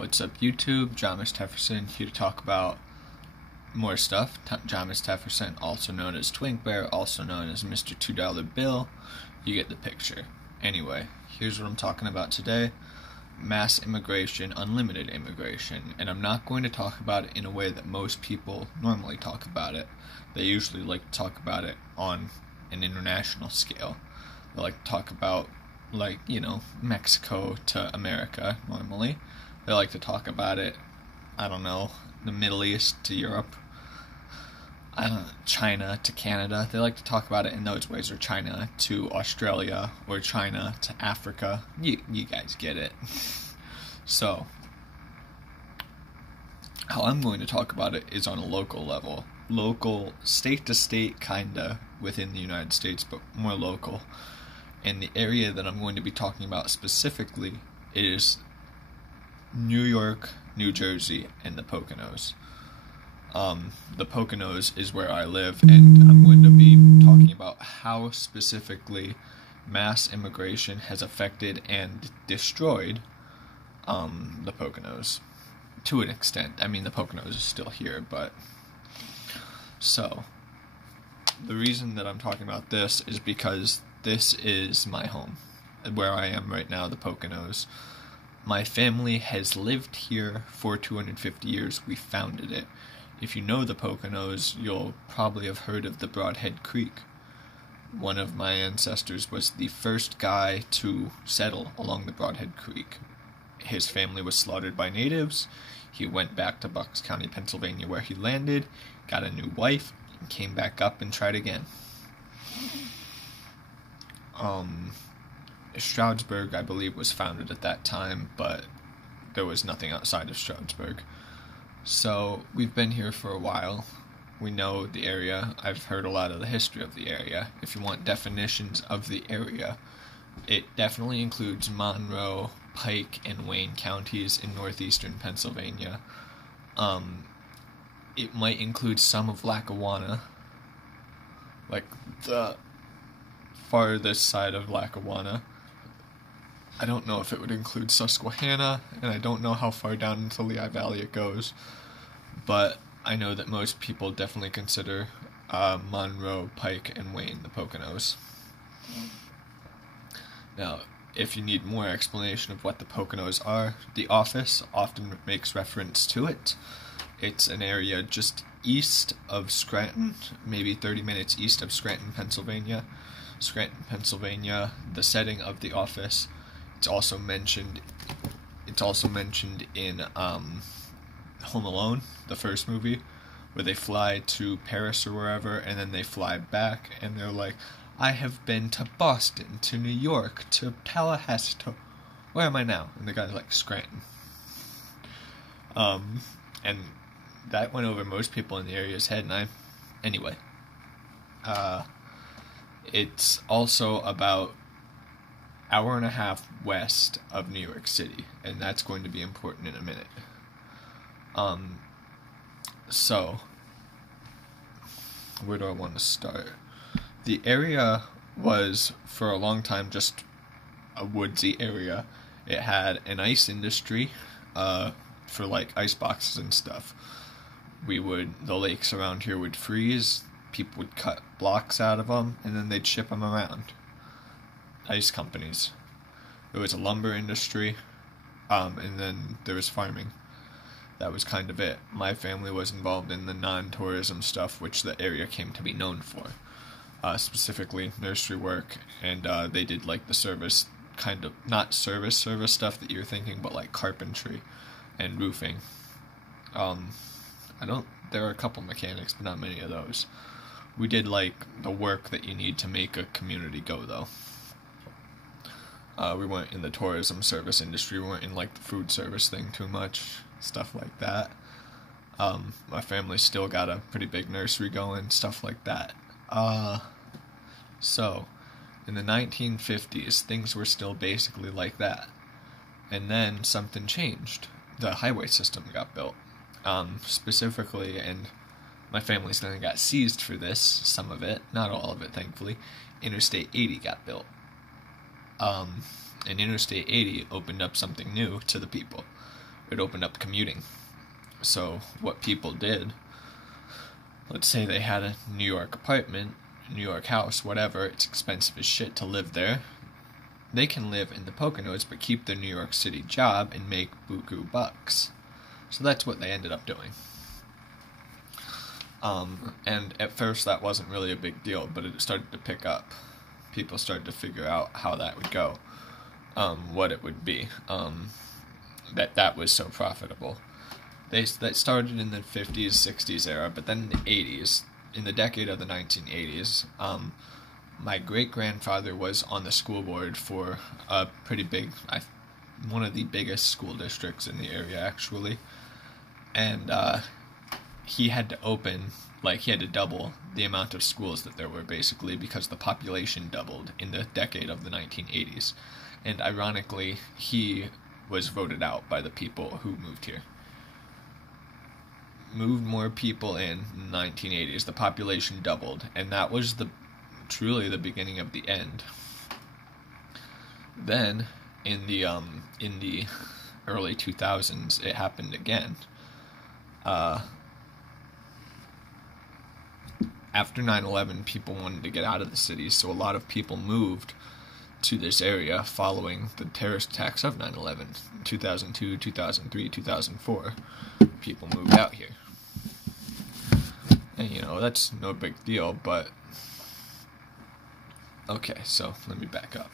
What's up, YouTube? John Jefferson here to talk about more stuff. John Jefferson, also known as Twink Bear, also known as Mr. $2 Bill. You get the picture. Anyway, here's what I'm talking about today. Mass immigration, unlimited immigration. And I'm not going to talk about it in a way that most people normally talk about it. They usually like to talk about it on an international scale. They like to talk about, Mexico to America normally. They like to talk about it, the Middle East to Europe. China to Canada. They like to talk about it in those ways, or China to Australia, or China to Africa. You guys get it. So, how I'm going to talk about it is on a local level. Local, state to state, kinda, within the United States, but more local. And the area that I'm going to be talking about specifically is New York, New Jersey, and the Poconos. The Poconos is where I live, and I'm going to be talking about how specifically mass immigration has affected and destroyed the Poconos. To an extent. I mean, the Poconos is still here, but... So, the reason that I'm talking about this is because this is my home, where I am right now, the Poconos. My family has lived here for 250 years. We founded it. If you know the Poconos, you'll probably have heard of the Broadhead Creek. One of my ancestors was the first guy to settle along the Broadhead Creek. His family was slaughtered by natives. He went back to Bucks County, Pennsylvania, where he landed, got a new wife, and came back up and tried again. Stroudsburg, I believe, was founded at that time, but there was nothing outside of Stroudsburg. So, we've been here for a while. We know the area. I've heard a lot of the history of the area. If you want definitions of the area, it definitely includes Monroe, Pike, and Wayne counties in northeastern Pennsylvania. It might include some of Lackawanna, like the farthest side of Lackawanna. I don't know if it would include Susquehanna, and I don't know how far down into Lehigh Valley it goes, but I know that most people definitely consider Monroe, Pike, and Wayne the Poconos. Now, if you need more explanation of what the Poconos are, The Office often makes reference to it. It's an area just east of Scranton, maybe 30 minutes east of Scranton, Pennsylvania. Scranton, Pennsylvania, the setting of The Office. It's also mentioned in Home Alone, the first movie, where they fly to Paris or wherever, and then they fly back, and they're like, I have been to Boston, to New York, to Tallahassee, where am I now? And the guy's like, Scranton. And that went over most people in the area's head, anyway. It's also about hour and a half west of New York City, and that's going to be important in a minute. So, where do I want to start? The area was, for a long time, just a woodsy area. It had an ice industry, for, ice boxes and stuff. The lakes around here would freeze, people would cut blocks out of them, and then they'd ship them around. Ice companies. There was a lumber industry, and then there was farming. That was kind of it. My family was involved in the non-tourism stuff, which the area came to be known for. Specifically nursery work, and they did the service, not service stuff that you're thinking, but carpentry and roofing. There are a couple mechanics, but not many of those. We did the work that you need to make a community go, though. We weren't in the tourism service industry, we weren't in the food service thing too much, stuff like that. My family still got a pretty big nursery going, stuff like that. So, in the 1950s, things were still basically like that. And then something changed. The highway system got built. Specifically, and my family's then got seized for this, some of it, not all of it, thankfully. Interstate 80 got built. And Interstate 80 opened up something new to the people. it opened up commuting. So what people did, let's say they had a New York apartment, New York house, whatever, it's expensive as shit to live there. They can live in the Poconos but keep their New York City job and make buku bucks. So that's what they ended up doing. And at first that wasn't really a big deal, but it started to pick up. People started to figure out how that would go, what it would be, that was so profitable. That started in the 50s, 60s era, but then in the 80s, in the decade of the 1980s, my great-grandfather was on the school board for a pretty big, one of the biggest school districts in the area, actually. And he had to he had to double the amount of schools that there were, basically, because the population doubled in the decade of the 1980s. And ironically, he was voted out by the people who moved here. Moved more people in the 1980s, the population doubled, and that was truly the beginning of the end. Then, in the early 2000s, it happened again. After 9/11, people wanted to get out of the cities, so a lot of people moved to this area following the terrorist attacks of 9/11. 2002, 2003, 2004, people moved out here. And, that's no big deal, but... Okay, so let me back up.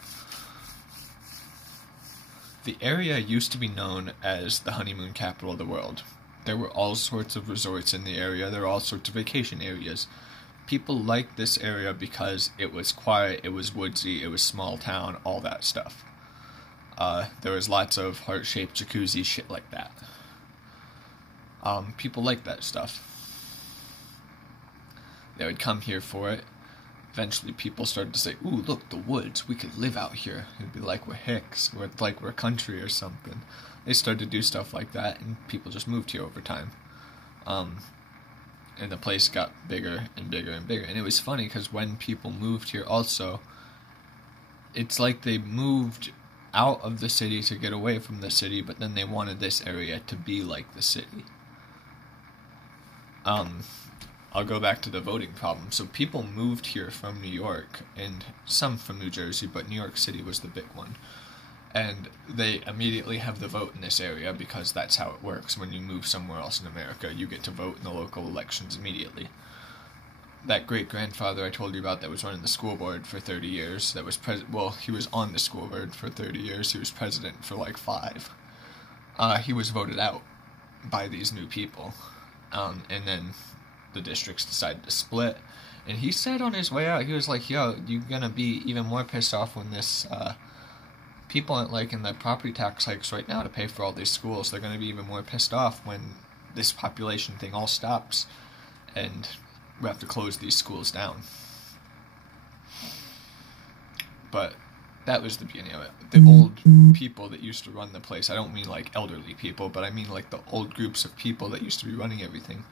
The area used to be known as the honeymoon capital of the world. There were all sorts of resorts in the area. There were all sorts of vacation areas. People liked this area because it was quiet, it was woodsy, it was small town, all that stuff. There was lots of heart-shaped jacuzzi, shit like that. People liked that stuff. They would come here for it. Eventually people started to say, ooh, look, the woods, we could live out here. It'd be like we're hicks, or like we're country or something. They started to do stuff like that, and people just moved here over time. And the place got bigger and bigger and bigger. And it was funny, because when people moved here also, it's like they moved out of the city to get away from the city, but then they wanted this area to be like the city. I'll go back to the voting problem. So people moved here from New York, and some from New Jersey, but New York City was the big one. And they immediately have the vote in this area, because that's how it works. When you move somewhere else in America, you get to vote in the local elections immediately. That great-grandfather I told you about that was running the school board for 30 years, that was he was on the school board for 30 years, he was president for like 5. He was voted out by these new people. And then the districts decided to split. And he said on his way out, he was like, yo, you're gonna be even more pissed off when this, people aren't liking the property tax hikes right now to pay for all these schools. They're gonna be even more pissed off when this population thing all stops and we have to close these schools down. But that was the beginning of it. The old people that used to run the place, I don't mean like elderly people, but I mean like the old groups of people that used to be running everything,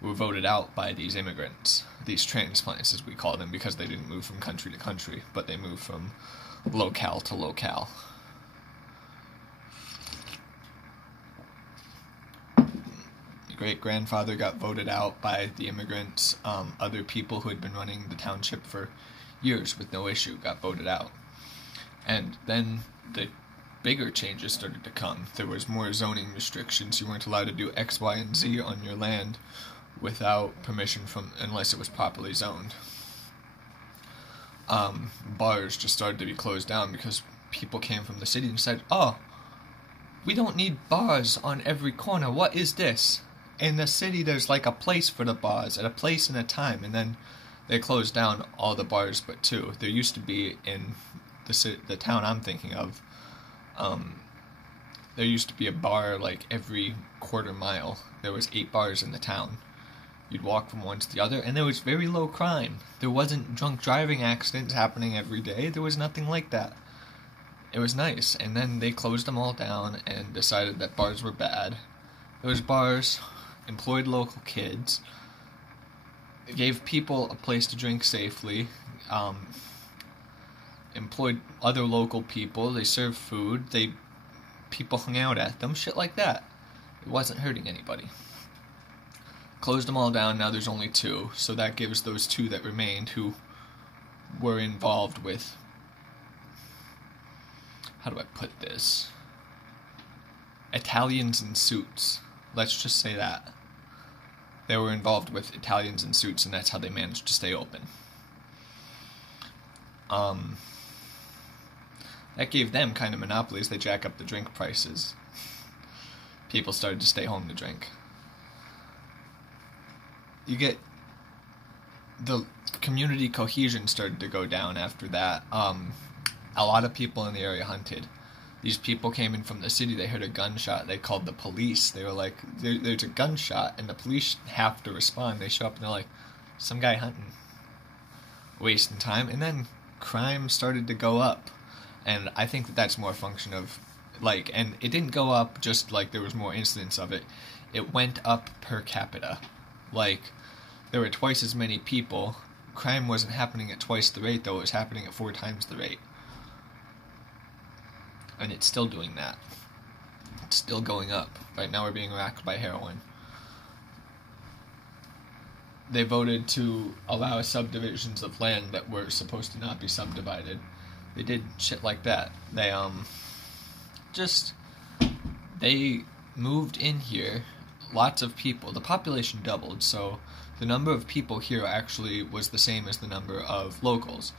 were voted out by these immigrants, these transplants as we call them, because they didn't move from country to country, but they moved from locale to locale. My great-grandfather got voted out by the immigrants. Other people who had been running the township for years with no issue got voted out. And then the bigger changes started to come. There was more zoning restrictions. You weren't allowed to do X, Y, and Z on your land without permission unless it was properly zoned. Bars just started to be closed down because people came from the city and said, oh, we don't need bars on every corner. What is this? In the city, there's like a place for the bars, at a place and a time, and then they closed down all the bars but 2. There used to be in the town I'm thinking of, there used to be a bar like every quarter mile. There was 8 bars in the town. You'd walk from one to the other, and there was very low crime. There wasn't drunk driving accidents happening every day. There was nothing like that. It was nice. And then they closed them all down and decided that bars were bad. Those bars employed local kids, gave people a place to drink safely, employed other local people, they served food, people hung out at them, shit like that. It wasn't hurting anybody. Closed them all down, now there's only 2, so that gives those 2 that remained who were involved with, how do I put this? Italians in suits. Let's just say that. They were involved with Italians in suits, and that's how they managed to stay open. That gave them kind of monopolies. They jack up the drink prices. People started to stay home to drink. You get the community cohesion started to go down after that. A lot of people in the area hunted. These people came in from the city, they heard a gunshot, they called the police. They were like, there's a gunshot, and the police have to respond. They show up and they're like, some guy hunting. Wasting time. And then crime started to go up. And I think that that's more a function of, like, and it didn't go up just like there was more incidents of it. It went up per capita. Like, there were twice as many people. Crime wasn't happening at twice the rate, though. It was happening at 4 times the rate. And it's still doing that. It's still going up. Right now we're being racked by heroin. They voted to allow subdivisions of land that were supposed to not be subdivided. They did shit like that. They moved in here, lots of people. The population doubled, so the number of people here actually was the same as the number of locals.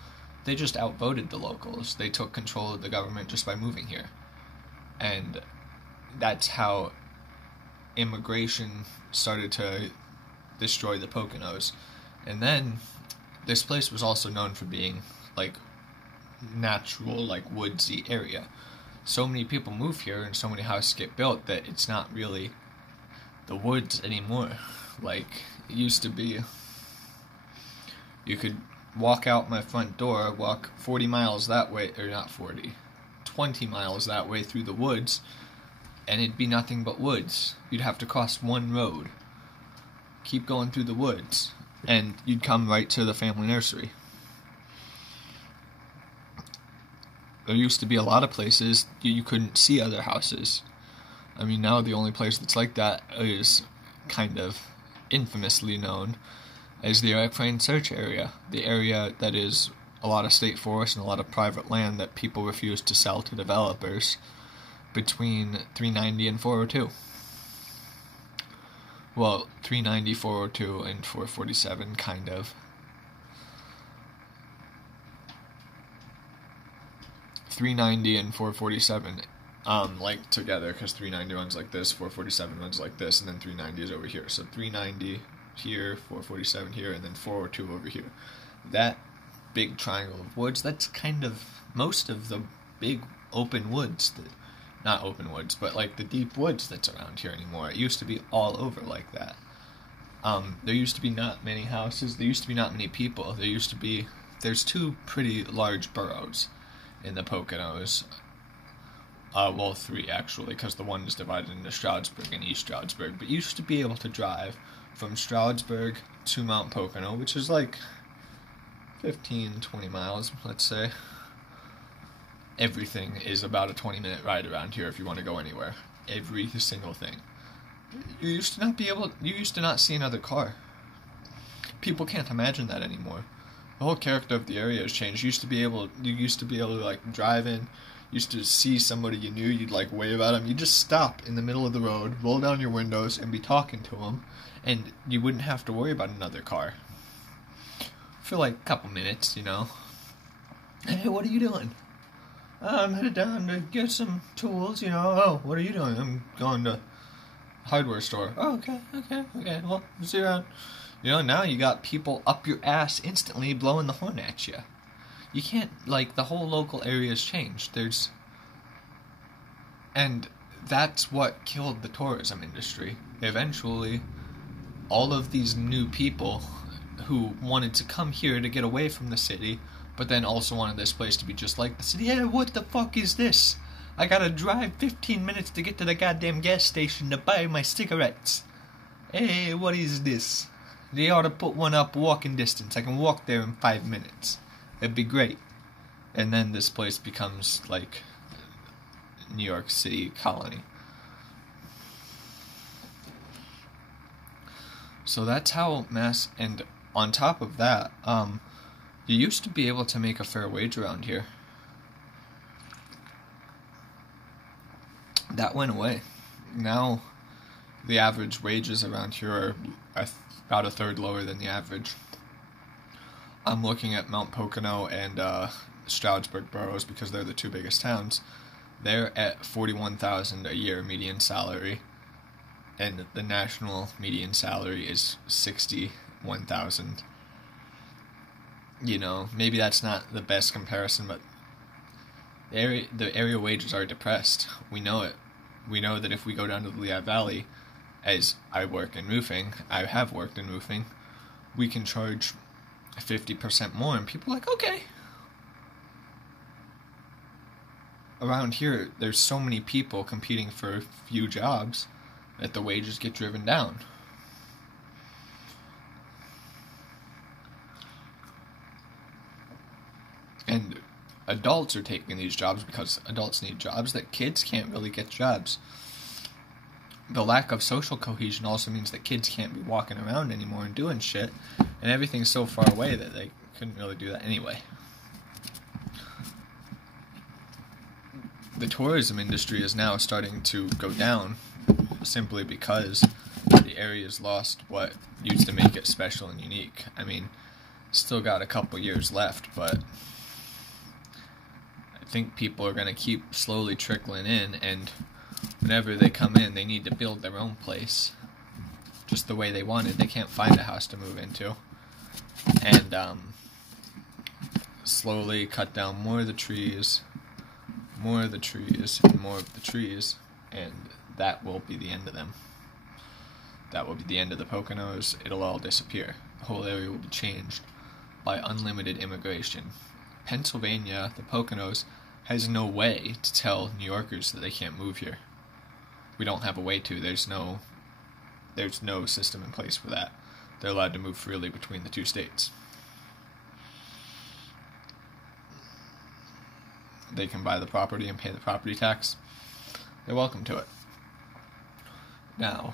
They just outvoted the locals. They took control of the government just by moving here. And that's how immigration started to destroy the Poconos. And then, this place was also known for being, like, natural, like, woodsy area. So many people move here and so many houses get built that it's not really the woods anymore. Like, it used to be. You could walk out my front door, walk 40 miles that way, or not 40, 20 miles that way through the woods, and it'd be nothing but woods. You'd have to cross one road, keep going through the woods, and you'd come right to the family nursery. There used to be a lot of places you couldn't see other houses. I mean, now the only place that's like that is kind of infamously known as the airplane search area. The area that is a lot of state forest and a lot of private land that people refuse to sell to developers between 390 and 402. Well, 390, 402, and 447, kind of. 390 and 447, like, together, because 390 runs like this, 447 runs like this, and then 390 is over here. So 390 here, 447 here, and then 402 over here. That big triangle of woods, that's kind of most of the big open woods, not open woods, but like the deep woods that's around here anymore. It used to be all over like that. There used to be not many houses, there used to be not many people, there's 2 pretty large boroughs in the Poconos. Well, 3 actually, because the one is divided into Stroudsburg and East Stroudsburg, but you used to be able to drive from Stroudsburg to Mount Pocono, which is like 15-20 miles, let's say. Everything is about a 20-minute ride around here if you want to go anywhere. Every single thing. You used to not see another car. People can't imagine that anymore. The whole character of the area has changed. You used to be able to like drive in, used to see somebody you knew, you'd like wave at them. You'd just stop in the middle of the road, roll down your windows, and be talking to them, and you wouldn't have to worry about another car for like a couple minutes, you know. Hey, what are you doing? I'm headed down to get some tools, you know. Oh, what are you doing? I'm going to hardware store. Oh, okay. Well, see you around. You know, now you got people up your ass instantly blowing the horn at you. You can't, like, the whole local area's changed. And that's what killed the tourism industry. Eventually, all of these new people who wanted to come here to get away from the city, but then also wanted this place to be just like the city. Yeah, what the fuck is this? I gotta drive 15 minutes to get to the goddamn gas station to buy my cigarettes. Hey, what is this? They ought to put one up walking distance. I can walk there in 5 minutes. It'd be great. And then this place becomes like New York City colony. So that's how and on top of that, you used to be able to make a fair wage around here. That went away. Now, the average wages around here are about a third lower than the average. I'm looking at Mount Pocono and Stroudsburg boroughs because they're the two biggest towns. They're at $41,000 a year median salary, and the national median salary is $61,000. You know, maybe that's not the best comparison, but the area wages are depressed. We know it. We know that if we go down to the Lehigh Valley, as I work in roofing, I have worked in roofing, we can charge 50% more, and people are like, okay. Around here, there's so many people competing for a few jobs that the wages get driven down. And adults are taking these jobs because adults need jobs, that kids can't really get jobs. The lack of social cohesion also means that kids can't be walking around anymore and doing shit, and everything's so far away that they couldn't really do that anyway. The tourism industry is now starting to go down simply because the area's lost what used to make it special and unique. I mean, still got a couple years left, but I think people are going to keep slowly trickling in, and whenever they come in, they need to build their own place just the way they wanted. They can't find a house to move into. And slowly cut down more of the trees, and more of the trees, and that will be the end of them. That will be the end of the Poconos. It'll all disappear. The whole area will be changed by unlimited immigration. Pennsylvania, the Poconos, has no way to tell New Yorkers that they can't move here. We don't have a way to. There's no system in place for that. They're allowed to move freely between the two states. They can buy the property and pay the property tax. They're welcome to it. Now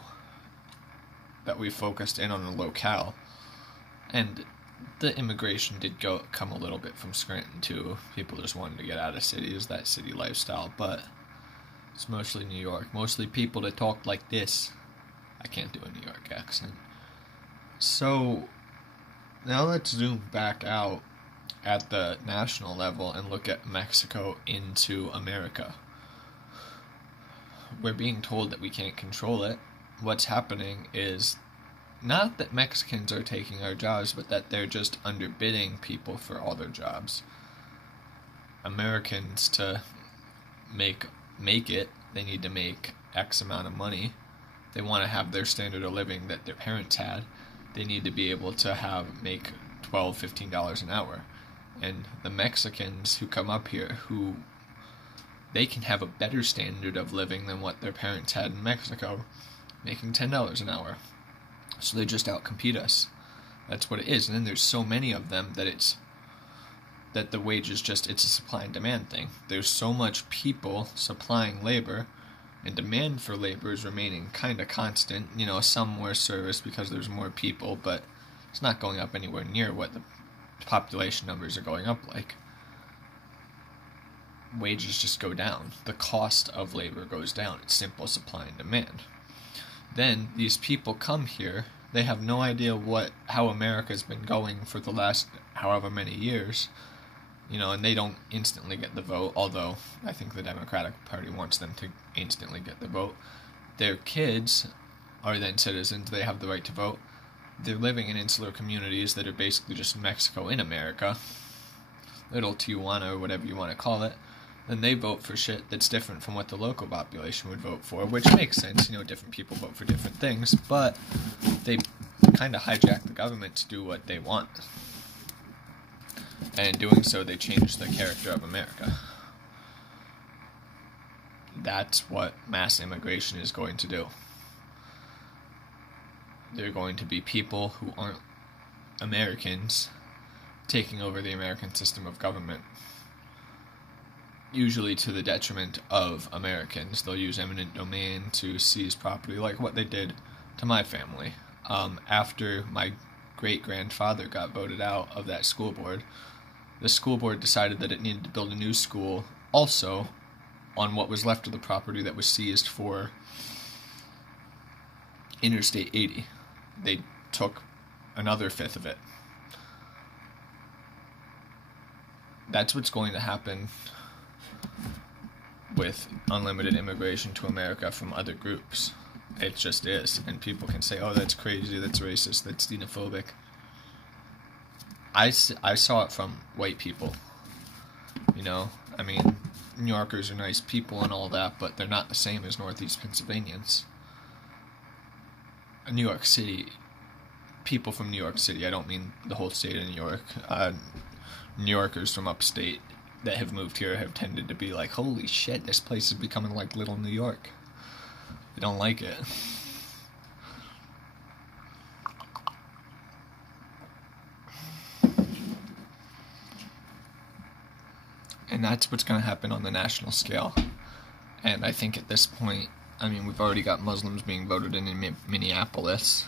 that we've focused in on the locale, and the immigration did come a little bit from Scranton too. People just wanted to get out of cities, that city lifestyle, but it's mostly New York. Mostly people that talk like this. I can't do a New York accent. So now let's zoom back out at the national level and look at Mexico into America. We're being told that we can't control it. What's happening is not that Mexicans are taking our jobs, but that they're just underbidding people for all their jobs. Americans, to make it, they need to make X amount of money. They want to have their standard of living that their parents had. They need to be able to make $12, $15 an hour. And the Mexicans who come up here, they can have a better standard of living than what their parents had in Mexico, making $10 an hour. So they just outcompete us. That's what it is. And then there's so many of them that the wage is it's a supply and demand thing. There's so much people supplying labor, and demand for labor is remaining kind of constant. You know, some more service because there's more people, but it's not going up anywhere near what the population numbers are going up like. Wages just go down. The cost of labor goes down. It's simple supply and demand. Then these people come here, they have no idea how America's been going for the last however many years, you know, and they don't instantly get the vote, although I think the Democratic Party wants them to instantly get the vote. Their kids are then citizens, they have the right to vote. They're living in insular communities that are basically just Mexico in America, little Tijuana or whatever you want to call it. Then they vote for shit that's different from what the local population would vote for, which makes sense. You know, different people vote for different things, but they kind of hijack the government to do what they want. And in doing so, they change the character of America. That's what mass immigration is going to do. They're going to be people who aren't Americans taking over the American system of government. Usually to the detriment of Americans. They'll use eminent domain to seize property, like what they did to my family. After my great-grandfather got voted out of that school board, the school board decided that it needed to build a new school also on what was left of the property that was seized for Interstate 80. They took another fifth of it. That's what's going to happen with unlimited immigration to America from other groups. It just is. And people can say, oh, that's crazy, that's racist, that's xenophobic. I saw it from white people. You know, I mean, New Yorkers are nice people and all that, but they're not the same as Northeast Pennsylvanians. New York City, people from New York City, I don't mean the whole state of New York, New Yorkers from upstate that have moved here have tended to be like, holy shit, this place is becoming like little New York. They don't like it. And that's what's going to happen on the national scale. And I think at this point, I mean, we've already got Muslims being voted in Minneapolis.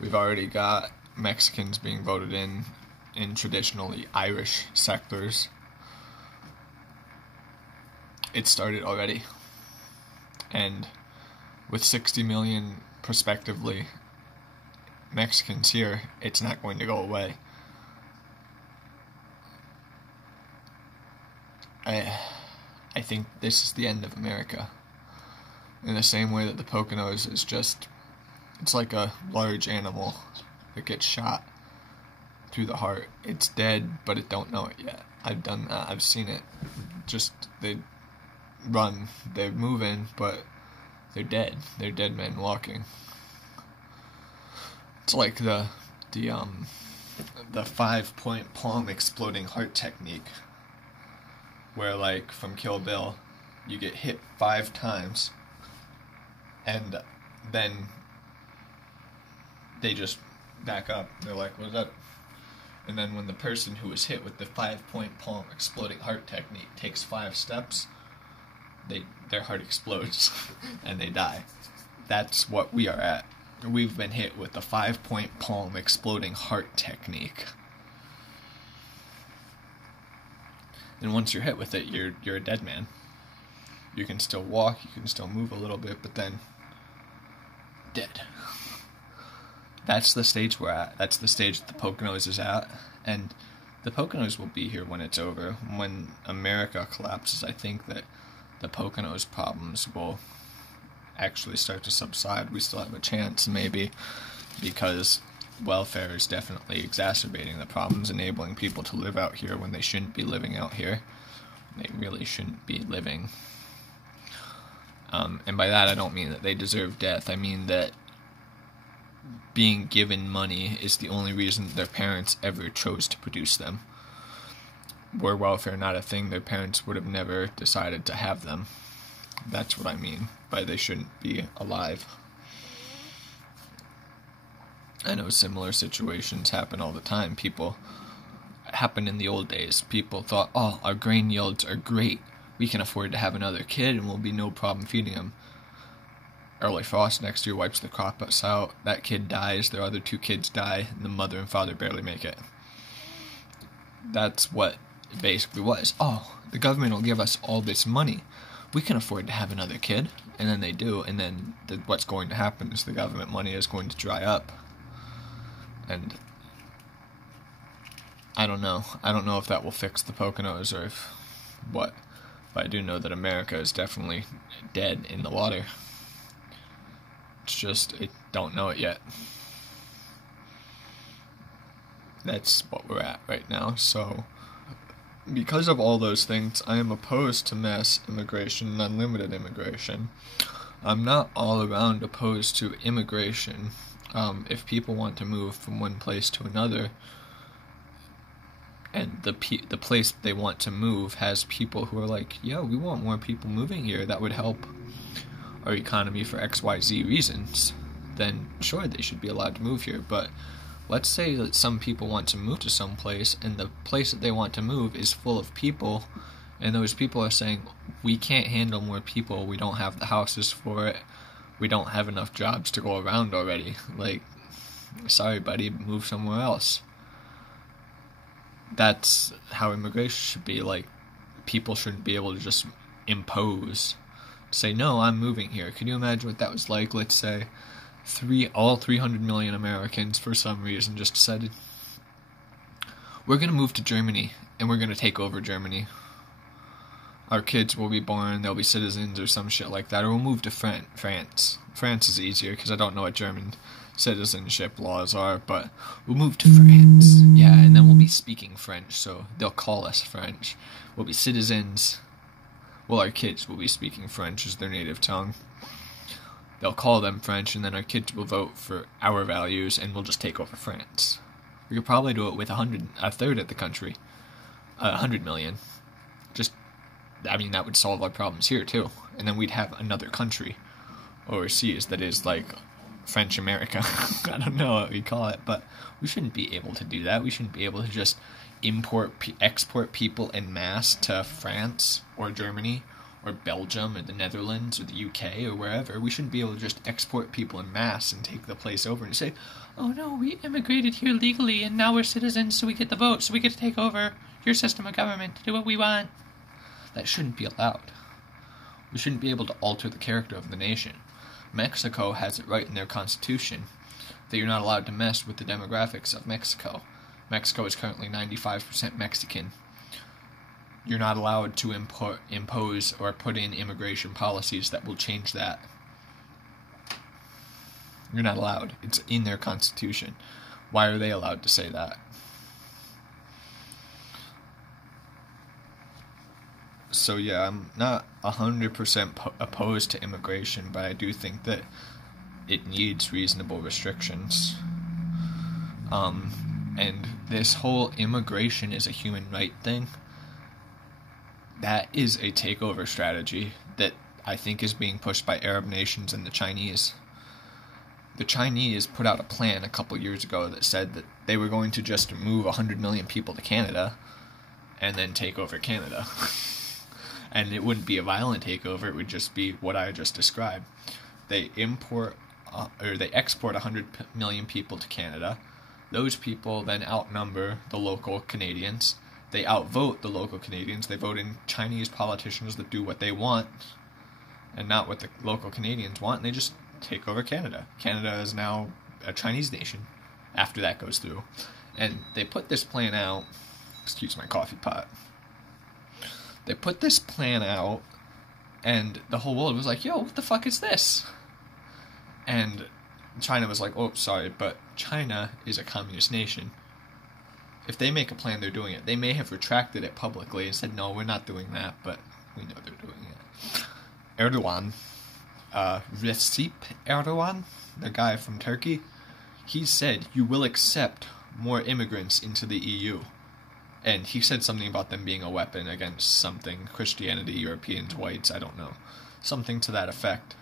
We've already got Mexicans being voted in traditionally Irish sectors. It started already. And with 60 million prospectively Mexicans here, it's not going to go away. I think this is the end of America. In the same way that the Poconos is just, it's like a large animal that gets shot through the heart. It's dead, but it don't know it yet. I've done that. I've seen it. Just, they run. They're moving, but they're dead. They're dead men walking. It's like the 5-point palm exploding heart technique, where like from Kill Bill, you get hit 5 times, and then they just back up. They're like, what's up? And then when the person who was hit with the 5-point palm exploding heart technique takes 5 steps, their heart explodes and they die. That's what we are at. We've been hit with the 5-point palm exploding heart technique. And once you're hit with it, you're a dead man. You can still walk, you can still move a little bit, but then dead. That's the stage we're at. That's the stage that the Poconos is at. And the Poconos will be here when it's over. When America collapses, I think that the Poconos problems will actually start to subside. We still have a chance, maybe, because welfare is definitely exacerbating the problems, enabling people to live out here when they shouldn't be living out here. They really shouldn't be living. And by that I don't mean that they deserve death. I mean that being given money is the only reason their parents ever chose to produce them. Were welfare not a thing, their parents would have never decided to have them. That's what I mean by they shouldn't be alive. I know similar situations happen all the time. Happened in the old days. People thought, oh, our grain yields are great. We can afford to have another kid and we'll be no problem feeding him. Early frost next year wipes the crops out. That kid dies, their other 2 kids die, and the mother and father barely make it. That's what it basically was. Oh, the government will give us all this money. We can afford to have another kid. And then they do, and then what's going to happen is the government money is going to dry up. And I don't know. I don't know if that will fix the Poconos or if what. But I do know that America is definitely dead in the water. It's just, I don't know it yet. That's what we're at right now. So, because of all those things, I am opposed to mass immigration and unlimited immigration. I'm not all around opposed to immigration. If people want to move from one place to another, and the place they want to move has people who are like, yeah, we want more people moving here, that would help our economy for XYZ reasons, then sure, they should be allowed to move here. But let's say that some people want to move to some place, and the place that they want to move is full of people, and those people are saying, we can't handle more people, we don't have the houses for it, we don't have enough jobs to go around already. Like, sorry, buddy, move somewhere else. That's how immigration should be. Like, people shouldn't be able to just impose, say, no, I'm moving here. Can you imagine what that was like? Let's say all 300 million Americans, for some reason, just decided, we're going to move to Germany, and we're going to take over Germany. Our kids will be born, they'll be citizens or some shit like that, or we'll move to France. France is easier, because I don't know what German citizenship laws are, but we'll move to France. Yeah, and then we'll be speaking French, so they'll call us French. We'll be citizens. Well, our kids will be speaking French as their native tongue. They'll call them French, and then our kids will vote for our values, and we'll just take over France. We could probably do it with a third of the country. 100 million. That would solve our problems here, too. And then we'd have another country overseas that is, like, French America. I don't know what we call it, but we shouldn't be able to do that. We shouldn't be able to just export people en masse to France or Germany or Belgium or the Netherlands or the UK or wherever. We shouldn't be able to just export people en masse and take the place over and say, oh no, we immigrated here legally and now we're citizens, so we get the vote, so we get to take over your system of government to do what we want. That shouldn't be allowed. We shouldn't be able to alter the character of the nation. Mexico has it right in their constitution that you're not allowed to mess with the demographics of Mexico. Mexico is currently 95% Mexican. You're not allowed to impose or put in immigration policies that will change that. You're not allowed. It's in their constitution. Why are they allowed to say that? So yeah, I'm not 100% opposed to immigration, but I do think that it needs reasonable restrictions. And this whole immigration is a human right thing, that is a takeover strategy that I think is being pushed by Arab nations and the Chinese. The Chinese put out a plan a couple years ago that said that they were going to just move 100 million people to Canada and then take over Canada. And it wouldn't be a violent takeover, it would just be what I just described. They export 100 million people to Canada. Those people then outnumber the local Canadians. They outvote the local Canadians. They vote in Chinese politicians that do what they want and not what the local Canadians want, and they just take over Canada. Canada is now a Chinese nation after that goes through. And they put this plan out. Excuse my coffee pot. They put this plan out, and the whole world was like, yo, what the fuck is this? And China was like, oh, sorry, but China is a communist nation. If they make a plan, they're doing it. They may have retracted it publicly and said, no, we're not doing that, but we know they're doing it. Erdogan, Recep Erdogan, the guy from Turkey, he said, you will accept more immigrants into the EU. And he said something about them being a weapon against something, Christianity, Europeans, whites, I don't know. Something to that effect.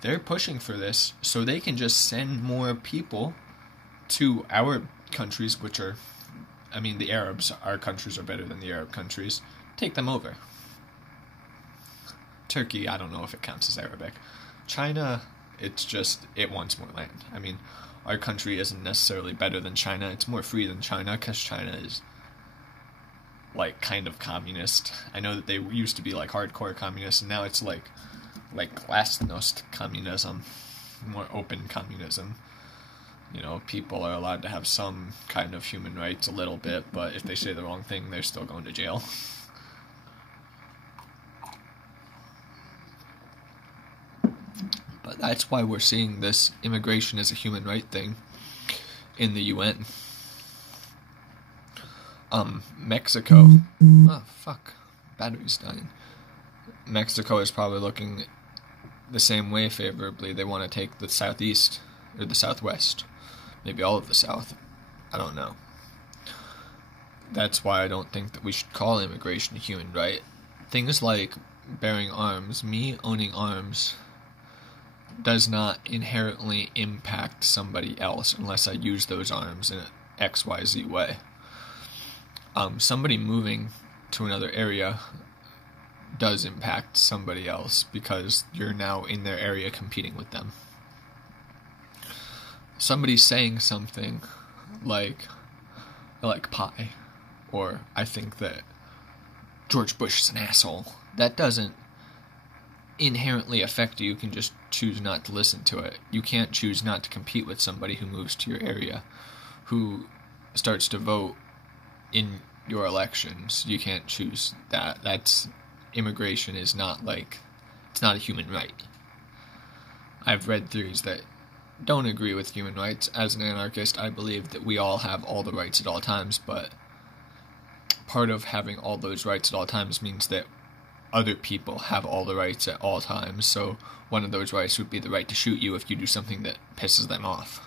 They're pushing for this so they can just send more people to our countries, which are, the Arabs, our countries are better than the Arab countries. Take them over. Turkey, I don't know if it counts as Arabic. China, it wants more land. Our country isn't necessarily better than China. It's more free than China because China is, kind of communist. I know that they used to be, hardcore communists, and now it's, like glasnost communism. More open communism. People are allowed to have some kind of human rights a little bit, but if they say the wrong thing, they're still going to jail. But that's why we're seeing this immigration as a human right thing in the UN. Mexico. Oh, fuck. Battery's dying. Mexico is probably looking the same way favorably. They want to take the southeast, or the southwest. Maybe all of the south. I don't know. That's why I don't think that we should call immigration a human right. Things like bearing arms, me owning arms, does not inherently impact somebody else unless I use those arms in an XYZ way. Somebody moving to another area does impact somebody else because you're now in their area competing with them. Somebody saying something like, "I like pie," or "I think that George Bush is an asshole," that doesn't inherently affect you. You can just choose not to listen to it. You can't choose not to compete with somebody who moves to your area, who starts to vote in your elections. You can't choose that. Immigration is not it's not a human right. I've read theories that don't agree with human rights. As an anarchist, I believe that we all have all the rights at all times, but part of having all those rights at all times means that other people have all the rights at all times. So one of those rights would be the right to shoot you if you do something that pisses them off.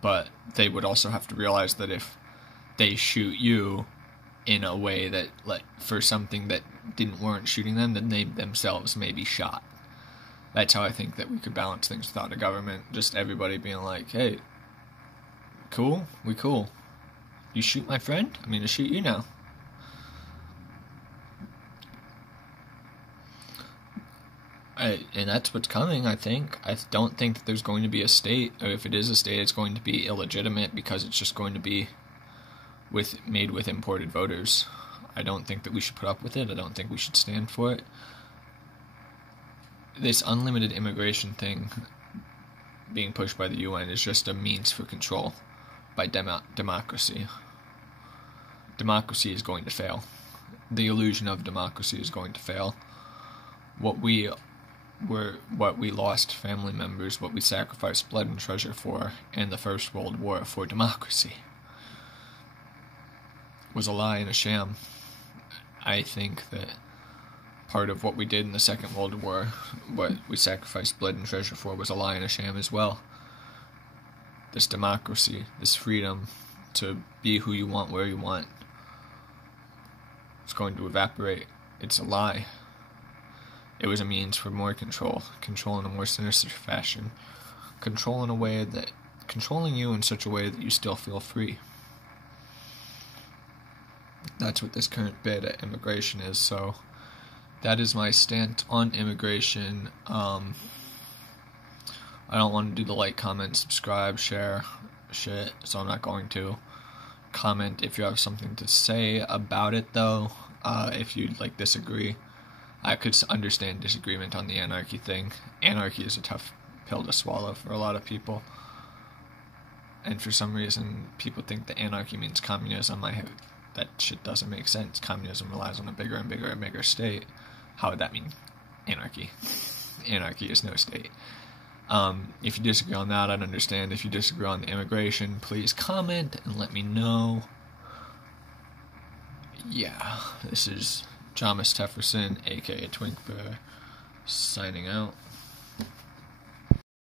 But they would also have to realize that if they shoot you in a way that, for something that didn't warrant shooting them, then they themselves may be shot. That's how I think that we could balance things without a government. Just everybody being like, "Hey, cool? We cool. You shoot my friend? I'm gonna shoot you now." And that's what's coming, I think. I don't think that there's going to be a state, or if it is a state, it's going to be illegitimate because it's just going to be made with imported voters. I don't think that we should put up with it. I don't think we should stand for it. This unlimited immigration thing being pushed by the UN is just a means for control by democracy. Democracy is going to fail. The illusion of democracy is going to fail. What we lost family members, what we sacrificed blood and treasure for in the First World War for democracy, was a lie and a sham. I think that part of what we did in the Second World War, what we sacrificed blood and treasure for, was a lie and a sham as well. This democracy, this freedom to be who you want, where you want, it's going to evaporate. It's a lie. It was a means for more control in a more sinister fashion, controlling you in such a way that you still feel free. That's what this current bid at immigration is. So that is my stance on immigration. I don't want to do the like, comment, subscribe, share shit, so I'm not going to. Comment if you have something to say about it, though. If you disagree, I could understand disagreement on the anarchy thing. Anarchy is a tough pill to swallow for a lot of people, and for some reason people think that anarchy means communism. That shit doesn't make sense. Communism relies on a bigger and bigger and bigger state. How would that mean anarchy? Anarchy is no state. If you disagree on that, I'd understand. If you disagree on the immigration, please comment and let me know. Yeah, this is Thomas Tefferson, aka Twink Bear, signing out.